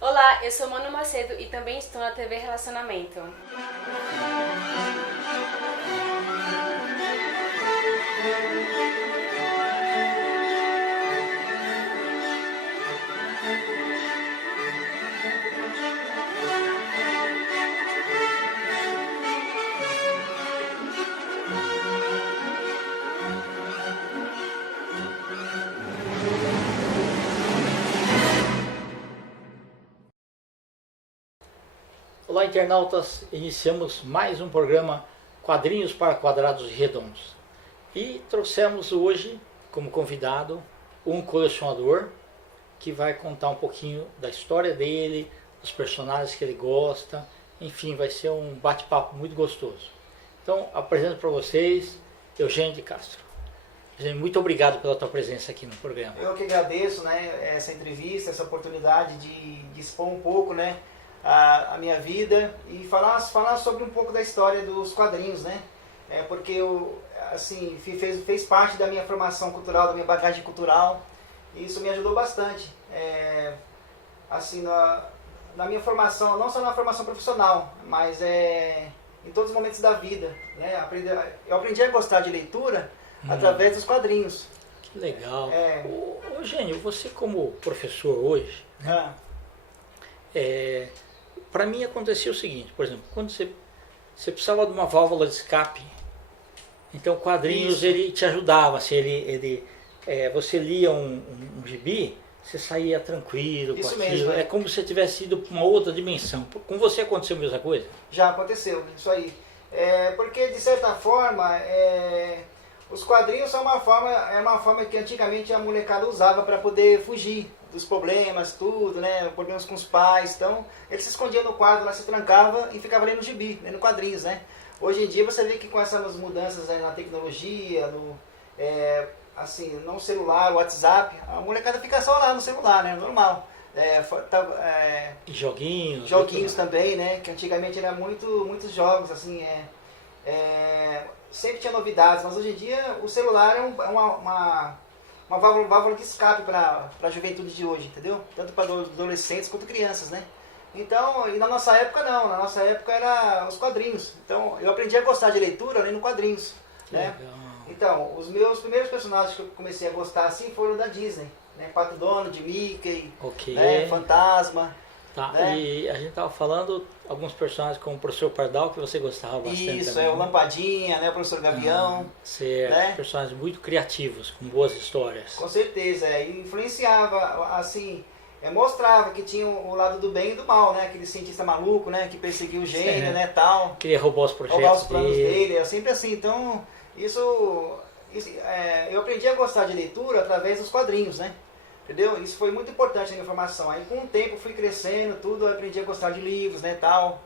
Olá, eu sou Manu Macedo e também estou na TV Relacionamento. Olá, internautas! Iniciamos mais um programa Quadrinhos para Quadrados Redondos. E trouxemos hoje, como convidado, um colecionador que vai contar um pouquinho da história dele, dos personagens que ele gosta, enfim, vai ser um bate-papo muito gostoso. Então, apresento para vocês Eugênio de Castro. Eugênio, muito obrigado pela tua presença aqui no programa. Eu que agradeço, né, essa entrevista, essa oportunidade de expor um pouco, né, a minha vida e falar sobre um pouco da história dos quadrinhos, né? Porque eu, assim, fez parte da minha formação cultural, da minha bagagem cultural, e isso me ajudou bastante. Assim, na minha formação, não só na formação profissional, mas em todos os momentos da vida, né? Eu aprendi a gostar de leitura através dos quadrinhos. Que legal. Eugênio, você como professor hoje, né? Para mim acontecia o seguinte, por exemplo, quando você precisava de uma válvula de escape, então quadrinhos Isso. ele te ajudava, assim, você lia um gibi, você saía tranquilo com Isso aquilo, mesmo, é como se você tivesse ido para uma outra dimensão. Com você aconteceu a mesma coisa? Já aconteceu, isso aí. Porque, de certa forma, os quadrinhos são uma forma que antigamente a molecada usava para poder fugir dos problemas, tudo, né? Problemas com os pais. Então, eles se escondiam no quarto, lá se trancava e ficava lendo gibi, lendo quadrinhos, né? Hoje em dia você vê que com essas mudanças aí na tecnologia, assim, no celular, WhatsApp, a molecada fica só lá no celular, né? Normal. E joguinhos? Joguinhos também, né? Que antigamente era muitos jogos, assim, sempre tinha novidades, mas hoje em dia o celular é uma válvula de escape para a juventude de hoje, entendeu? Tanto para adolescentes quanto crianças, né? Então, e na nossa época não, na nossa época era os quadrinhos. Então, eu aprendi a gostar de leitura lendo quadrinhos, né? Então, os meus primeiros personagens que eu comecei a gostar assim foram da Disney, né? Pato Donald, Mickey, né? Fantasma. Tá, né? E a gente tava falando alguns personagens como o Professor Pardal, que você gostava bastante. Isso, também, o Lampadinha, né? O Professor Gavião. Certo, né? Personagens muito criativos, com boas histórias. Com certeza, e influenciava, assim, mostrava que tinha o lado do bem e do mal, né? Aquele cientista maluco, né? Que perseguia o gênio, né? Tal. Queria roubar os projetos roubar os planos dele, é sempre assim. Então, eu aprendi a gostar de leitura através dos quadrinhos, né? Entendeu? Isso foi muito importante na minha formação. Aí com o tempo fui crescendo, tudo, eu aprendi a gostar de livros, né, tal,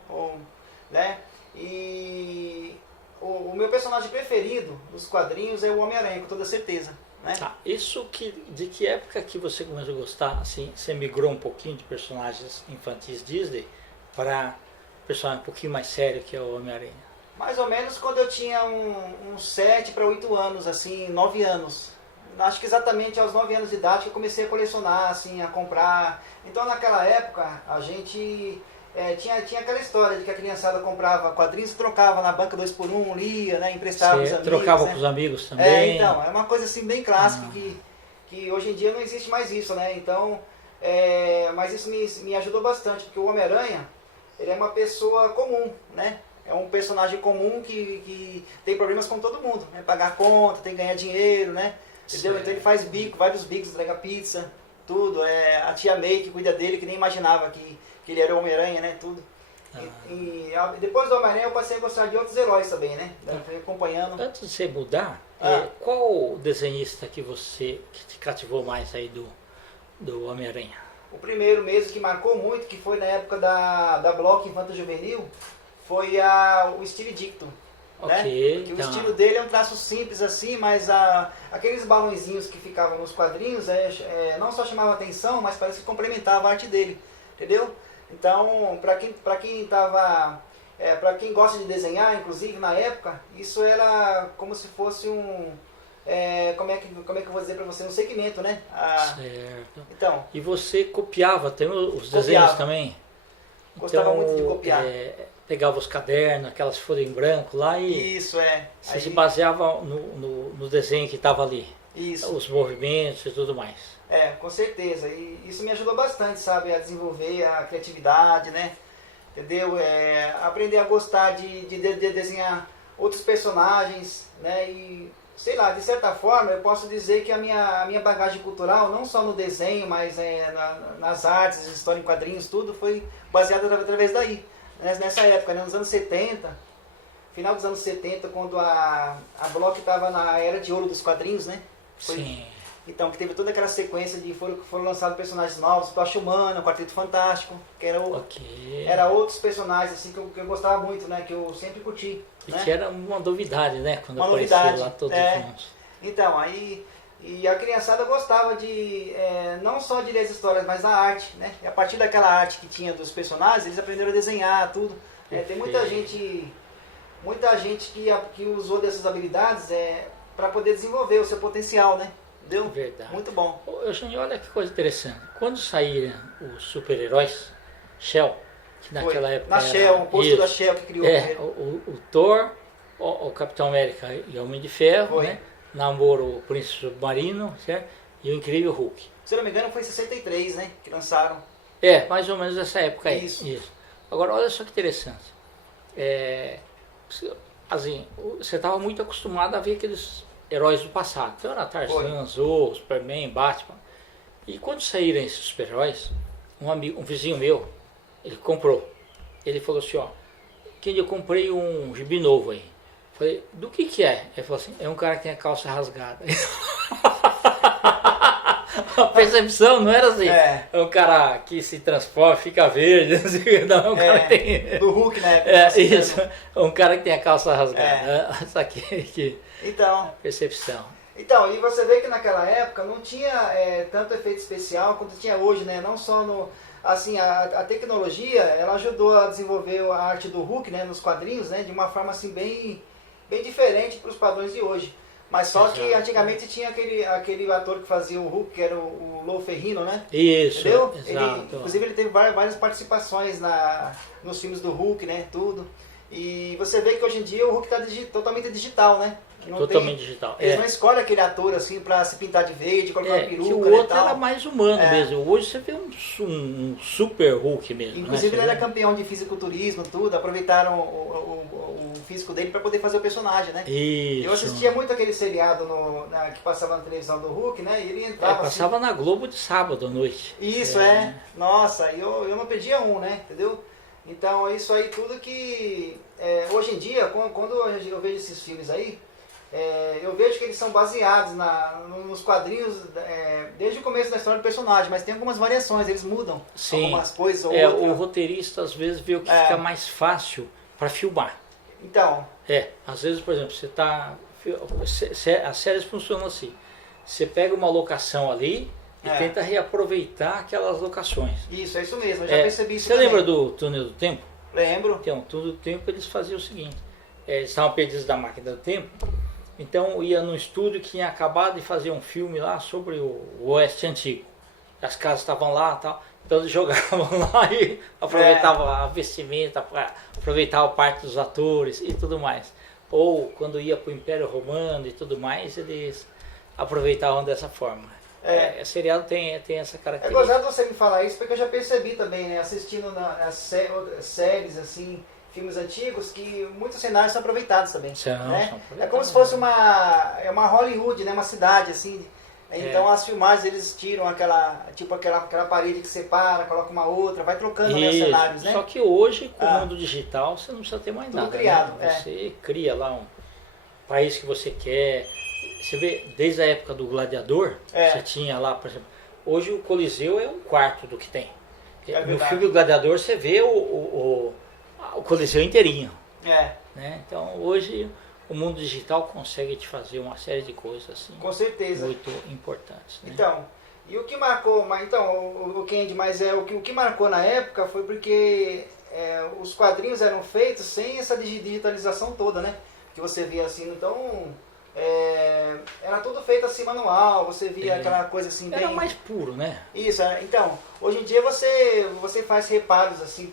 né? E o meu personagem preferido dos quadrinhos é o Homem-Aranha, com toda certeza, né? Tá, de que época que você começou a gostar, assim, você migrou um pouquinho de personagens infantis Disney para personagem um pouquinho mais sério que é o Homem-Aranha? Mais ou menos quando eu tinha uns 7 para 8 anos, assim, 9 anos. Acho que exatamente aos 9 anos de idade que eu comecei a colecionar, assim, a comprar. Então naquela época a gente tinha aquela história de que a criançada comprava quadrinhos e trocava na banca 2x1, lia, né, emprestava os amigos. Trocava né? com os amigos também. Então, é uma coisa assim bem clássica que hoje em dia não existe mais isso, né? Então, mas isso me ajudou bastante, porque o Homem-Aranha, ele é uma pessoa comum, né? É um personagem comum que tem problemas com todo mundo, né? Pagar conta, tem que ganhar dinheiro, né? Entendeu? Então ele faz vários bicos, entrega pizza, tudo. A tia May que cuida dele, que nem imaginava que ele era o Homem-Aranha, né? Tudo. E depois do Homem-Aranha eu passei a gostar de outros heróis também, né? Fui acompanhando. Antes de você mudar, qual desenhista que te cativou mais aí do Homem-Aranha? O primeiro mesmo que marcou muito, que foi na época da Block Infanto Juvenil, foi o Steve Ditko. Né? Que o estilo dele é um traço simples assim, mas aqueles balãozinhos que ficavam nos quadrinhos não só chamavam atenção, mas parece que complementava a arte dele, entendeu? Então, para quem gosta de desenhar, inclusive na época, isso era como se fosse como é que eu vou dizer para você, um segmento, né? Certo. Então, E você copiava, tem os Copiava. desenhos também? Gostava muito de copiar. Pegava os cadernos, aquelas folhas em branco lá e Isso, é. você se baseava no desenho que estava ali. Isso. Os movimentos e tudo mais. Com certeza. E isso me ajudou bastante, sabe? A desenvolver a criatividade, né? Entendeu? Aprender a gostar de desenhar outros personagens, né? E, sei lá, de certa forma, eu posso dizer que a minha bagagem cultural, não só no desenho, mas nas artes, história em quadrinhos, tudo, foi baseado através daí. Nessa época, né? Nos anos 70, final dos anos 70, quando a Block estava na era de ouro dos quadrinhos, né? Sim. Então, que teve toda aquela sequência de foram lançados personagens novos, Tocha Humana, Quarteto Fantástico, que era outros personagens assim que eu gostava muito, né? Que eu sempre curti. E né? que era uma novidade, né? Quando Uma aparecia novidade, lá todos juntos. Então, aí e a criançada gostava de não só de ler as histórias, mas a arte, né? E a partir daquela arte que tinha dos personagens, eles aprenderam a desenhar tudo. Tem muita gente que usou dessas habilidades para poder desenvolver o seu potencial, né? Entendeu? Verdade. Muito bom. Eugênio, olha que coisa interessante. Quando saíram os super-heróis, Shell, que naquela época na Shell, o posto da Shell que criou o Thor, o Capitão América e o Homem de Ferro, né? Namoro, o Príncipe Submarino, certo? E o Incrível Hulk. Se eu não me engano foi em 63, né? Que lançaram. Mais ou menos essa época aí. Isso. Agora, olha só que interessante. Assim, você estava muito acostumado a ver aqueles heróis do passado. Então era Tarzan, Zorro, Superman, Batman. E quando saíram esses super-heróis, um vizinho meu, ele comprou. Ele falou assim, eu comprei um gibi novo aí. Falei, do que é? Ele falou assim, é um cara que tem a calça rasgada. A percepção não era assim, é um cara que se transforma, fica verde, assim, não, é um cara que tem... Do Hulk, né? Isso, um cara que tem a calça rasgada. Isso aqui, então, percepção. Então, e você vê que naquela época não tinha tanto efeito especial quanto tinha hoje, né? Não só no... Assim, a tecnologia, ela ajudou a desenvolver a arte do Hulk, né? Nos quadrinhos, né? De uma forma, assim, bem diferente para os padrões de hoje. Mas só que antigamente tinha aquele ator que fazia o Hulk, que era o Lou Ferrigno, né? Isso, entendeu? Exato. Inclusive ele teve várias participações nos filmes do Hulk, né? Tudo. E você vê que hoje em dia o Hulk está totalmente digital, né? Totalmente digital. Eles não escolhem aquele ator assim pra se pintar de verde, colocar uma peruca, que o outro era mais humano mesmo. Hoje você vê um super Hulk mesmo. Inclusive ele era campeão de fisiculturismo, tudo. Aproveitaram o físico dele para poder fazer o personagem, né? Isso. Eu assistia muito aquele seriado que passava na televisão do Hulk, né? E ele entrava passava na Globo de sábado à noite. Isso, Nossa, eu não perdia um, né? Entendeu? Então é isso aí tudo que... hoje em dia, quando eu vejo esses filmes aí, eu vejo que eles são baseados nos quadrinhos desde o começo da história do personagem, mas tem algumas variações, eles mudam algumas coisas ou outras. O roteirista às vezes vê o que fica mais fácil para filmar. Então. Às vezes, por exemplo, as séries funcionam assim. Você pega uma locação ali e tenta reaproveitar aquelas locações. Isso, é isso mesmo, eu já percebi isso. Você lembra do Túnel do Tempo? Lembro. Então, no Túnel do Tempo eles faziam o seguinte, eles estavam perdidos da máquina do tempo. Então ia num estúdio que tinha acabado de fazer um filme lá sobre o Oeste Antigo. As casas estavam lá e tal. Então eles jogavam lá e aproveitavam a vestimenta, aproveitavam parte dos atores e tudo mais. Ou quando ia para o Império Romano e tudo mais, eles aproveitavam dessa forma. O seriado tem essa característica. É gozado você me falar isso, porque eu já percebi também, né, assistindo as séries, assim... filmes antigos, que muitos cenários são aproveitados também. Né? É como se fosse uma Hollywood, né? Uma cidade, assim. Então as filmagens eles tiram aquela parede que separa, coloca uma outra, vai trocando os cenários, né? Só que hoje, com o mundo digital, você não precisa ter mais nada. Criado, né? Você cria lá um país que você quer. Você vê, desde a época do Gladiador, você tinha lá, por exemplo, hoje o Coliseu é um quarto do que tem. No filme do Gladiador você vê o Coliseu inteirinho. Né? Então hoje o mundo digital consegue te fazer uma série de coisas assim. Com certeza. Muito importantes. Né? Então, e o que marcou, o Kendi, mas o que marcou na época foi porque os quadrinhos eram feitos sem essa digitalização toda, né? Que você via assim, então era tudo feito assim manual, você via aquela coisa assim bem... Era mais puro, né? Isso, então, hoje em dia você faz reparos assim,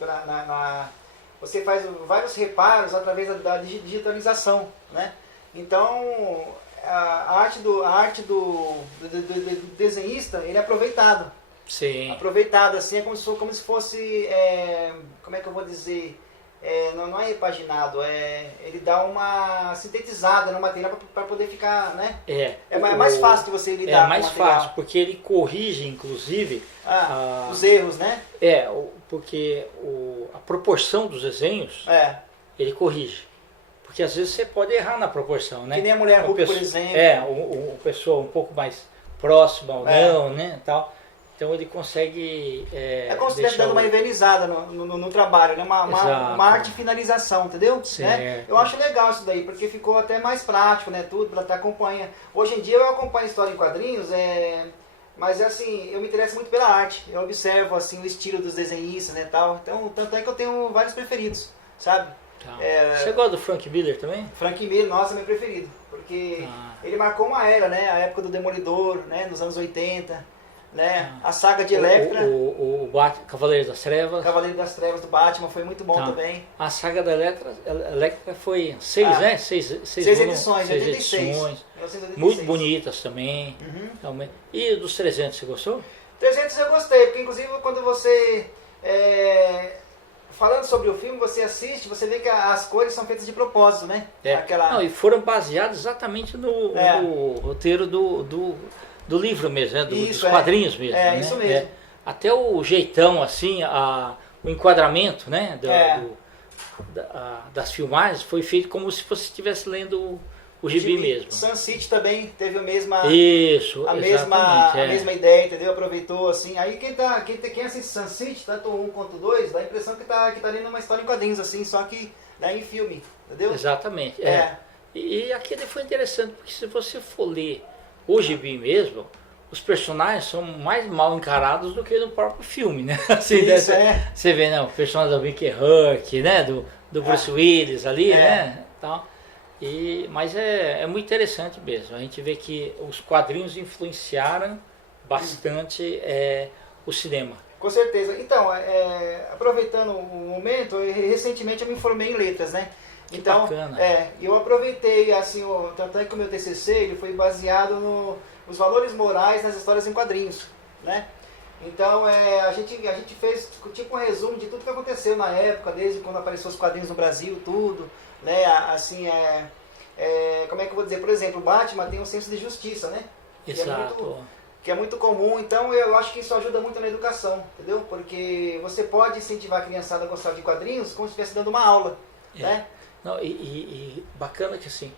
você faz vários reparos através da digitalização, né? Então, a arte do desenhista, ele é aproveitado. Sim. Aproveitado, assim, é como se fosse, como é que eu vou dizer, não é repaginado, ele dá uma sintetizada no material para poder ficar, né? É mais fácil de você lidar com o material. É mais fácil, porque ele corrige, inclusive... os erros, né? Porque a proporção dos desenhos, ele corrige. Porque às vezes você pode errar na proporção, né? Que nem a mulher Hulk, por exemplo. Uma pessoa um pouco mais próxima ou não, né? Tal. Então ele consegue... como se estivesse dando uma nivelizada no trabalho, né? Uma arte de finalização, entendeu? Né? Eu acho legal isso daí, porque ficou até mais prático, né? Tudo, para estar acompanhando. Hoje em dia eu acompanho história em quadrinhos, mas assim, eu me interesso muito pela arte. Eu observo assim, o estilo dos desenhistas, né? Tal. Então, tanto é que eu tenho vários preferidos, sabe? Você gosta do Frank Miller também? Frank Miller, nossa, é meu preferido. Porque ele marcou uma era, né? A época do Demolidor, né? Nos anos 80. Né? A saga de Elektra, o Cavaleiro das Trevas. Cavaleiro das Trevas do Batman foi muito bom também. A saga da Elektra foi 6, né? 6 edições, 86. 6 edições. Muito bonitas também. Também. E dos 300, você gostou? 300 eu gostei, porque inclusive quando você... falando sobre o filme, você assiste, você vê que as cores são feitas de propósito, né? Não, e foram baseadas exatamente no roteiro do livro mesmo, né? Dos quadrinhos mesmo. Né? Isso mesmo. Até o jeitão, assim, o enquadramento, né? Das filmagens foi feito como se você estivesse lendo o gibi mesmo. Sun City também teve a mesma ideia, entendeu? Aproveitou assim. Aí quem assiste Sun City, tanto o 1 quanto o 2, dá a impressão que tá lendo uma história em quadrinhos, assim, só que em filme, entendeu? Exatamente. E aquele foi interessante, porque se você for ler o gibi mesmo, os personagens são mais mal encarados do que no próprio filme, né? Assim, você vê, né, o personagem do Mickey Rourke, né? Do Bruce Willis ali, né? Tal. Mas é muito interessante mesmo. A gente vê que os quadrinhos influenciaram bastante o cinema. Com certeza. Então, aproveitando o momento, recentemente eu me formei em letras, né? Então, bacana. Eu aproveitei, assim, tanto é que o meu TCC ele foi baseado nos valores morais nas histórias em quadrinhos, né? Então, a gente fez tipo um resumo de tudo que aconteceu na época, desde quando apareceu os quadrinhos no Brasil, tudo, né? Assim, como é que eu vou dizer? Por exemplo, o Batman tem um senso de justiça, né? Exato. Que é muito comum, então eu acho que isso ajuda muito na educação, entendeu? Porque você pode incentivar a criançada a gostar de quadrinhos como se estivesse dando uma aula, né? Não, e bacana que assim,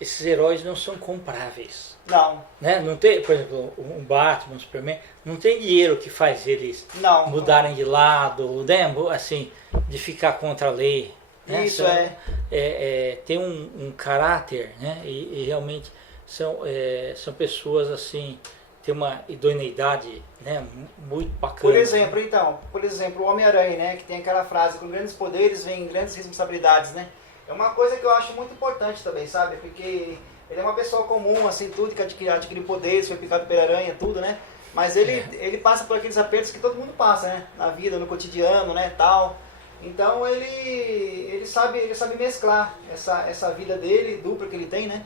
esses heróis não são compráveis. Não. Né? Não tem, por exemplo, um Batman, um Superman, não tem dinheiro que faz eles mudarem de lado, né? Assim, de ficar contra a lei. Né? Isso tem um caráter, né? E realmente são pessoas assim, tem uma idoneidade, né? Muito bacana. Por exemplo, o Homem-Aranha, né? Que tem aquela frase, com grandes poderes vem grandes responsabilidades, né? É uma coisa que eu acho muito importante também, sabe? Porque ele é uma pessoa comum, assim, tudo, que adquiriu poderes, foi picado pela aranha, tudo, né? Mas ele passa por aqueles apertos que todo mundo passa, né? Na vida, no cotidiano, né? Tal. Então ele sabe mesclar essa vida dele, dupla que ele tem, né?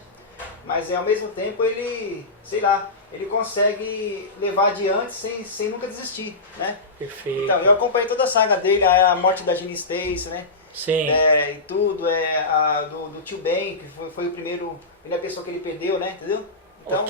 Mas ao mesmo tempo ele, sei lá, ele consegue levar adiante sem nunca desistir, né? Perfeito. Então, eu acompanhei toda a saga dele, a morte da Gene Stacy, né? Sim. E tudo, do tio Ben, que foi o primeiro, a pessoa que ele perdeu, né? Entendeu? Então,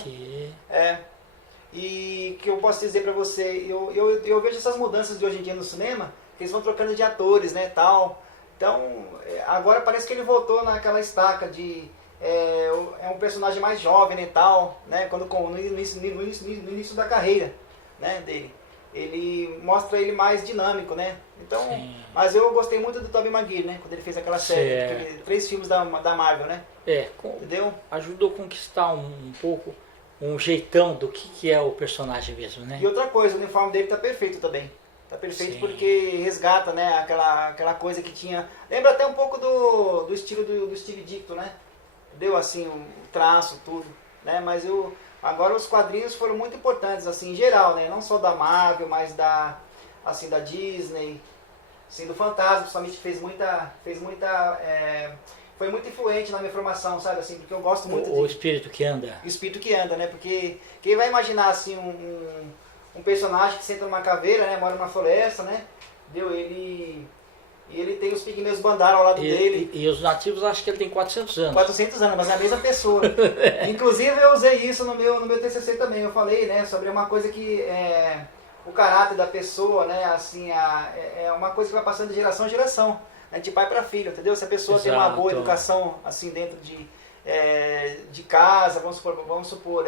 e que eu posso dizer pra você, eu vejo essas mudanças de hoje em dia no cinema, que eles vão trocando de atores, né, tal. Então, agora parece que ele voltou naquela estaca de... É um personagem mais jovem, né, tal, né, no início da carreira, né, dele. Ele mostra ele mais dinâmico, né? Então, mas eu gostei muito do Tobey Maguire, né? Quando ele fez aquela série, 3 filmes da Marvel, né? Entendeu? Ajudou a conquistar um pouco um jeitão do que é o personagem mesmo, né? E outra coisa, o uniforme dele tá perfeito também. Tá perfeito porque resgata, né? Aquela coisa que tinha... Lembra até um pouco do estilo do Steve Ditko, né? deu assim o traço, tudo, né? Mas agora os quadrinhos foram muito importantes, assim, em geral, né? Não só da Marvel, mas assim, da Disney, assim, do Fantasma, principalmente foi muito influente na minha formação, sabe, assim, porque eu gosto muito O espírito que anda. O espírito que anda, né? Porque quem vai imaginar, assim, um personagem que senta numa caveira, né? Mora numa floresta, né? Deu ele tem os pigmeus Bandara ao lado dele. E os nativos acham que ele tem 400 anos. 400 anos, mas é a mesma pessoa. Inclusive eu usei isso no meu TCC também. Eu falei, né, sobre uma coisa que o caráter da pessoa, né, assim, é uma coisa que vai passando de geração em geração, né, de pai para filho, entendeu? Se a pessoa tem uma boa educação, assim, dentro de casa, vamos supor,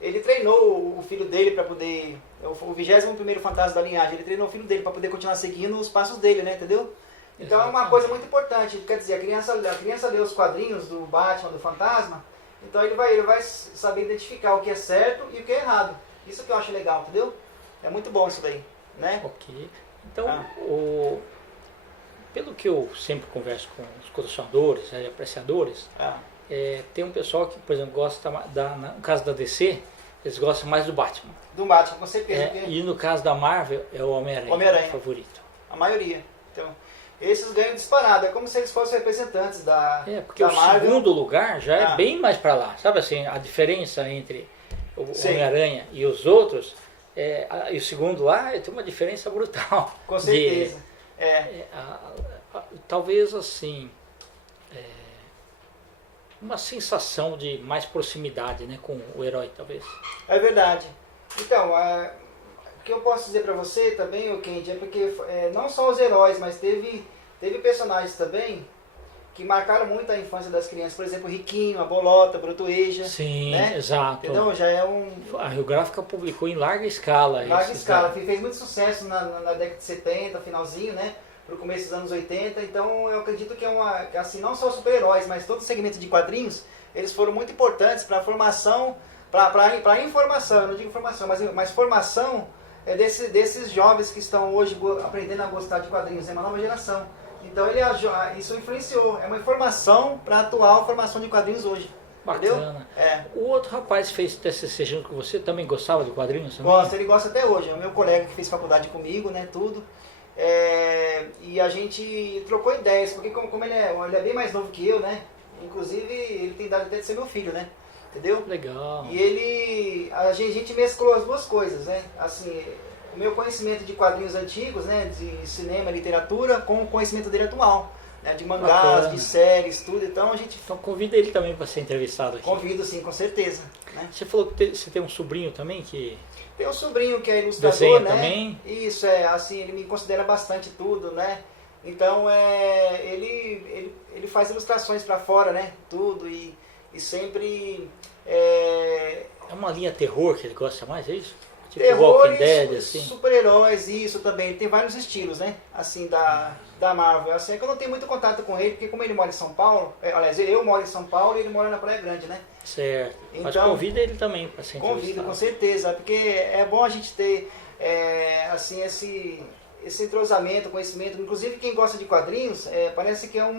ele treinou o filho dele para poder, o 21º fantasma da linhagem, ele treinou o filho dele para poder continuar seguindo os passos dele, né, entendeu? Então é uma coisa muito importante, quer dizer, a criança lê os quadrinhos do Batman, do Fantasma, então ele vai saber identificar o que é certo e o que é errado. Isso que eu acho legal, entendeu? É muito bom isso daí, né? Ok. Então, pelo que eu sempre converso com os colecionadores, apreciadores, tem um pessoal que, por exemplo, gosta, no caso da DC, eles gostam mais do Batman. Do Batman, com certeza. E no caso da Marvel, é o Homem-Aranha favorito. A maioria. Então, esses ganham disparado. É como se eles fossem representantes da porque da o Marvel. Segundo lugar já é bem mais para lá. Sabe assim, a diferença entre o Homem-Aranha e os outros, e o segundo lá tem uma diferença brutal. Com certeza. Talvez assim, uma sensação de mais proximidade, né, com o herói, talvez. É verdade. Então, o que eu posso dizer para você também, o Kendi, é porque não só os heróis, mas teve personagens também que marcaram muito a infância das crianças. Por exemplo, o Riquinho, a Bolota, a Brotoeja. Sim, né? exato. Então, já é A Rio Gráfica publicou em larga escala. Larga escala. Fez muito sucesso na década de 70, finalzinho, né? Pro começo dos anos 80. Então, eu acredito que assim, não só os super-heróis, mas todo o segmento de quadrinhos, eles foram muito importantes para a formação, para informação, eu não digo formação, mas formação desses jovens que estão hoje aprendendo a gostar de quadrinhos, é uma nova geração. Então isso influenciou, é uma informação para a atual formação de quadrinhos hoje. Bacana. O outro rapaz que fez TCC junto com você também gostava de quadrinhos? Também? Gosta, ele gosta até hoje, é o meu colega que fez faculdade comigo, né, tudo. E a gente trocou ideias, porque como ele é bem mais novo que eu, né, inclusive ele tem idade até de ser meu filho, né, entendeu? Legal. E a gente mesclou as duas coisas, né, assim, o meu conhecimento de quadrinhos antigos, né, de cinema, literatura, com o conhecimento dele atual, né, de mangás, bacana, de séries, tudo. Então a gente... Então convida ele também para ser entrevistado aqui. Convido sim, com certeza. Né? Você falou que você tem um sobrinho também que... Tem um sobrinho que é ilustrador, desenha né? também? Isso, assim, ele me considera bastante tudo, né? Então ele faz ilustrações para fora, né? Tudo e sempre... É uma linha terror que ele gosta mais, é isso? Tipo terror, Walking Dead, assim? Super-heróis, isso também. Tem vários estilos, né? Assim, da Marvel. Assim, é que eu não tenho muito contato com ele, porque como ele mora em São Paulo, aliás, eu moro em São Paulo e ele mora na Praia Grande, né? Certo. Então, mas convida ele também para ser entrevistado. Convido, com certeza, porque é bom a gente ter assim, esse entrosamento, conhecimento. Inclusive, quem gosta de quadrinhos, parece que é um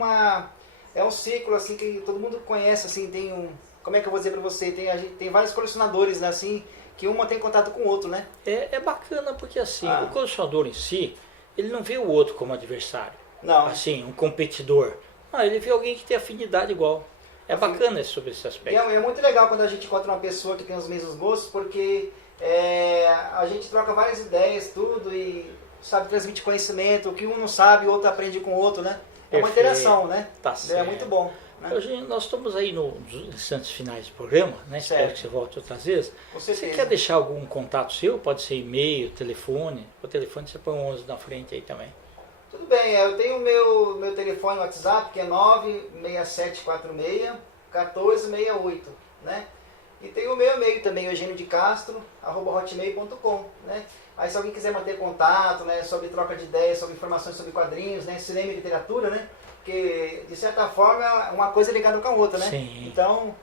ciclo assim, que todo mundo conhece, assim, tem como é que eu vou dizer para você? Tem vários colecionadores, né, assim, que uma tem contato com o outro, né? É bacana porque assim, o colecionador em si, ele não vê o outro como adversário. Não. Assim, um competidor. Não, ele vê alguém que tem afinidade igual. É bacana sobre esse aspecto. É muito legal quando a gente encontra uma pessoa que tem os mesmos gostos, porque a gente troca várias ideias, tudo, e sabe, transmite conhecimento, o que um não sabe, o outro aprende com o outro, né? É uma interação, né? Tá certo. É muito bom. Né? Hoje nós estamos aí nos instantes finais do programa, né? Espero que você volte outras vezes. Com certeza. Você quer deixar algum contato seu? Pode ser e-mail, telefone. O telefone você põe 11 na frente aí também. Tudo bem, eu tenho o meu telefone no WhatsApp, que é 96746-1468, né? E tem o meu e-mail também, eugenio.de.castro@hotmail.com, né? Aí se alguém quiser manter contato, né, sobre troca de ideias, sobre informações sobre quadrinhos, né, cinema e literatura, né? Porque, de certa forma, uma coisa é ligada com a outra, né? Sim. Então,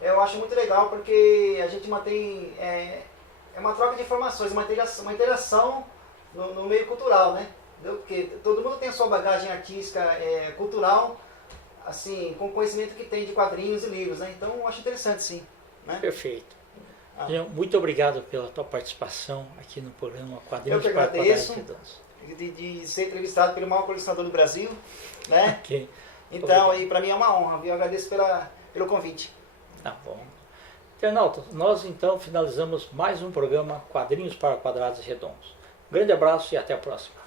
eu acho muito legal porque a gente mantém... uma troca de informações, uma interação no meio cultural, né? Entendeu? Porque todo mundo tem a sua bagagem artística, cultural, assim, com o conhecimento que tem de quadrinhos e livros, né? Então eu acho interessante, sim. Né? Perfeito. Muito obrigado pela tua participação aqui no programa Quadrinhos Eu que para Quadrados agradeço Redondos. de ser entrevistado pelo maior colecionador do Brasil, né? Ok. Então, aí para mim é uma honra, viu? Eu agradeço pelo convite. Tá bom. Internautas, nós então finalizamos mais um programa Quadrinhos para Quadrados Redondos. Um grande abraço e até a próxima.